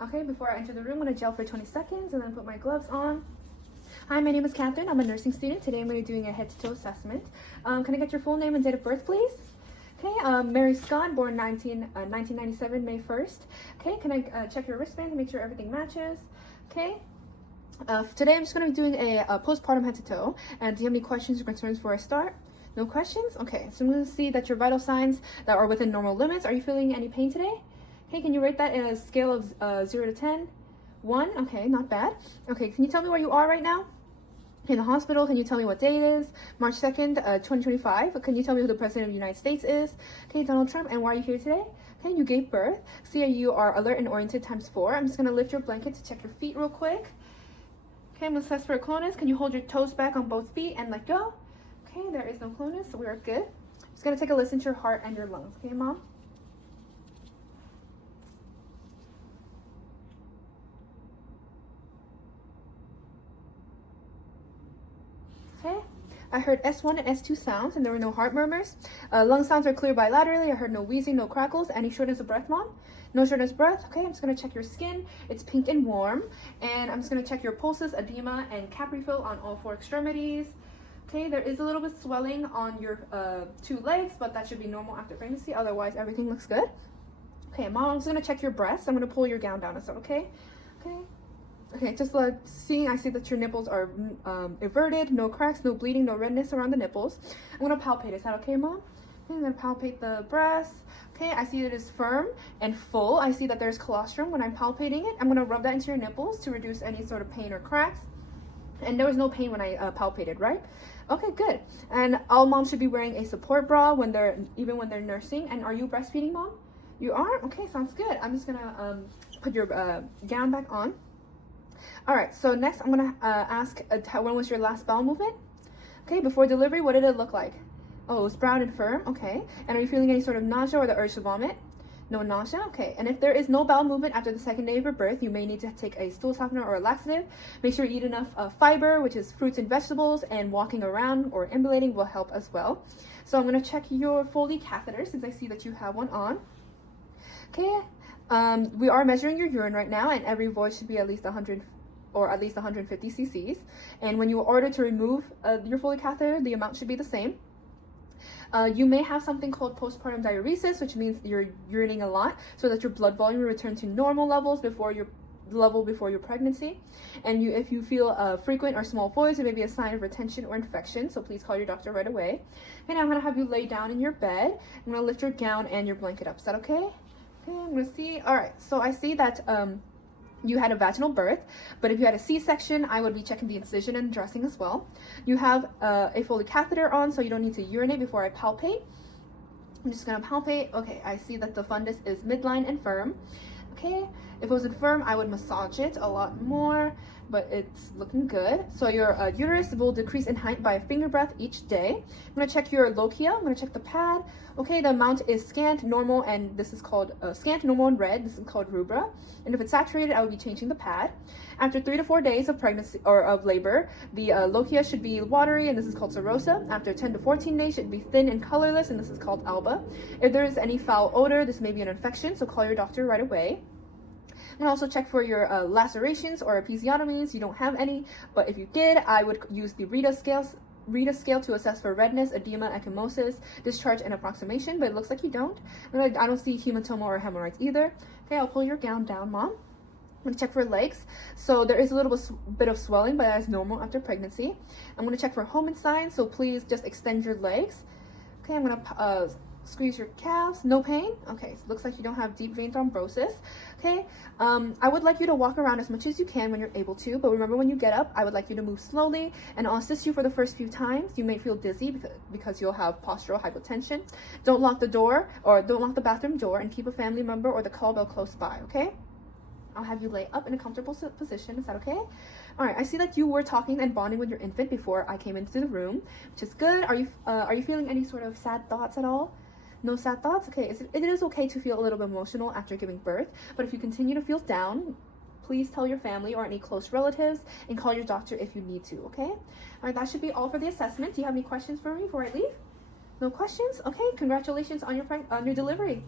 Okay, before I enter the room, I'm going to gel for 20 seconds and then put my gloves on. Hi, my name is Catherine. I'm a nursing student. Today I'm going to be doing a head-to-toe assessment. Can I get your full name and date of birth, please? Okay, Mary Scott, born 1997, May 1st. Okay, can I check your wristband to make sure everything matches? Okay. Today I'm just going to be doing a postpartum head-to-toe. And do you have any questions or concerns before I start? No questions? Okay, so I'm going to see that your vital signs that are within normal limits. Are you feeling any pain today? Okay, can you rate that in a scale of 0 to 10? 1? Okay, not bad. Okay, can you tell me where you are right now? In the hospital. Can you tell me what day it is? March 2nd, 2025. Can you tell me who the President of the United States is? Okay, Donald Trump. And why are you here today? Okay, you gave birth. See, you are alert and oriented ×4. I'm just going to lift your blanket to check your feet real quick. Okay, I'm going to assess for a clonus. Can you hold your toes back on both feet and let go? Okay, there is no clonus, so we are good. Just going to take a listen to your heart and your lungs. Okay, Mom? Okay, I heard S1 and S2 sounds, and there were no heart murmurs. Lung sounds are clear bilaterally. I heard no wheezing, no crackles. Any shortness of breath, Mom? No shortness of breath. Okay, I'm just going to check your skin. It's pink and warm. And I'm just going to check your pulses, edema, and cap refill on all 4 extremities. Okay, there is a little bit swelling on your 2 legs, but that should be normal after pregnancy. Otherwise, everything looks good. Okay, Mom, I'm just going to check your breasts. I'm going to pull your gown down. Is that okay? Okay. Okay, just I see that your nipples are everted, no cracks, no bleeding, no redness around the nipples. I'm going to palpate. Is that okay, Mom? Okay, I'm going to palpate the breast. Okay, I see that it is firm and full. I see that there's colostrum when I'm palpating it. I'm going to rub that into your nipples to reduce any sort of pain or cracks. And there was no pain when I palpated, right? Okay, good. And all moms should be wearing a support bra even when they're nursing. And are you breastfeeding, Mom? You are? Okay, sounds good. I'm just going to put your gown back on. All right, so next I'm going to ask, when was your last bowel movement? Okay, before delivery, what did it look like? Oh, it was brown and firm, okay. And are you feeling any sort of nausea or the urge to vomit? No nausea, okay. And if there is no bowel movement after the 2nd day of your birth, you may need to take a stool softener or a laxative. Make sure you eat enough fiber, which is fruits and vegetables, and walking around or ambulating will help as well. So I'm going to check your Foley catheter since I see that you have one on. Okay, we are measuring your urine right now, and every voice should be at least 100 or at least 150 cc's. And when you are ordered to remove your Foley catheter, the amount should be the same. You may have something called postpartum diuresis, which means you're urinating a lot, so that your blood volume will return to normal levels before your pregnancy. And if you feel frequent or small voids, it may be a sign of retention or infection, so please call your doctor right away. And I'm going to have you lay down in your bed. I'm going to lift your gown and your blanket up. Is that okay? Okay, I'm going to see. All right, so I see that you had a vaginal birth, but if you had a C-section, I would be checking the incision and dressing as well. You have a Foley catheter on, so you don't need to urinate before I palpate. I'm just going to palpate. Okay, I see that the fundus is midline and firm. Okay, if it wasn't firm, I would massage it a lot more, but it's looking good. So your uterus will decrease in height by a finger breadth each day. I'm going to check your lochia. I'm going to check the pad. Okay, the amount is scant, normal, and this is called scant, normal, and red. This is called rubra. And if it's saturated, I will be changing the pad. After 3 to 4 days of pregnancy or of labor, the lochia should be watery, and this is called serosa. After 10 to 14 days, it should be thin and colorless, and this is called alba. If there is any foul odor, this may be an infection, so call your doctor right away. I'm going to also check for your lacerations or episiotomies. You don't have any, but if you did, I would use the Rita scale to assess for redness, edema, ecchymosis, discharge, and approximation, but it looks like you don't. I don't see hematoma or hemorrhoids either. Okay, I'll pull your gown down, Mom. I'm going to check for legs. So there is a little bit of swelling, but that is normal after pregnancy. I'm going to check for Homan signs, so please just extend your legs. Okay, I'm going to squeeze your calves. No pain? Okay, so it looks like you don't have deep vein thrombosis. Okay, I would like you to walk around as much as you can when you're able to, but remember when you get up, I would like you to move slowly, and I'll assist you for the first few times. You may feel dizzy because you'll have postural hypotension. Don't lock the door, or don't lock the bathroom door, and keep a family member or the call bell close by, okay? I'll have you lay up in a comfortable position. Is that okay? All right, I see that you were talking and bonding with your infant before I came into the room, which is good. Are you feeling any sort of sad thoughts at all? No sad thoughts? Okay, it is okay to feel a little bit emotional after giving birth, but if you continue to feel down, please tell your family or any close relatives and call your doctor if you need to, okay? All right, that should be all for the assessment. Do you have any questions for me before I leave? No questions? Okay, congratulations on your delivery.